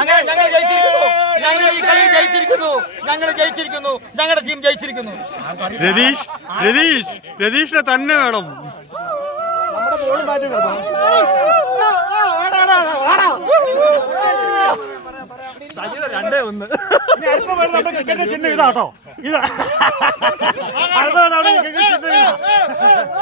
അങ്ങനെ ഞങ്ങൾ ജയിച്ചിരിക്കുന്നു ഞങ്ങൾ ഈ കളി ജയിച്ചിരിക്കുന്നു ഞങ്ങൾ ജയിച്ചിരിക്കുന്നു ഞങ്ങളുടെ ടീം ജയിച്ചിരിക്കുന്നു രതീഷ് രതീഷ് രതീഷിനെ തന്നെ വേണം രണ്ടേ ഒന്ന് ചിഹ്നം ഇതാട്ടോ ഇതാ ചിഹ്നം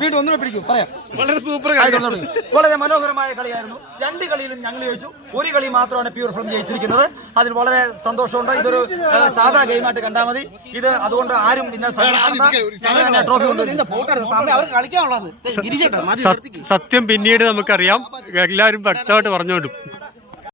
വീണ്ടും ഒന്നും പിടിക്കും പറയാം വളരെ സൂപ്പർ കളി വളരെ മനോഹരമായ കളിയായിരുന്നു രണ്ട് കളിയിലും ഞങ്ങൾ ജയിച്ചു ഒരു കളി മാത്രമാണ് പ്യൂർ ഫ്രം ജയിച്ചിരിക്കുന്നത് അതിൽ വളരെ സന്തോഷമുണ്ട് ഇതൊരു സാധാ ഗെയിം ആയിട്ട് കണ്ടാൽ മതി ഇത് അതുകൊണ്ട് ആരും ഇന്നലെ ട്രോഫി സത്യം പിന്നീട് നമുക്കറിയാം എല്ലാവരും ഭക്തമായിട്ട് പറഞ്ഞോണ്ടും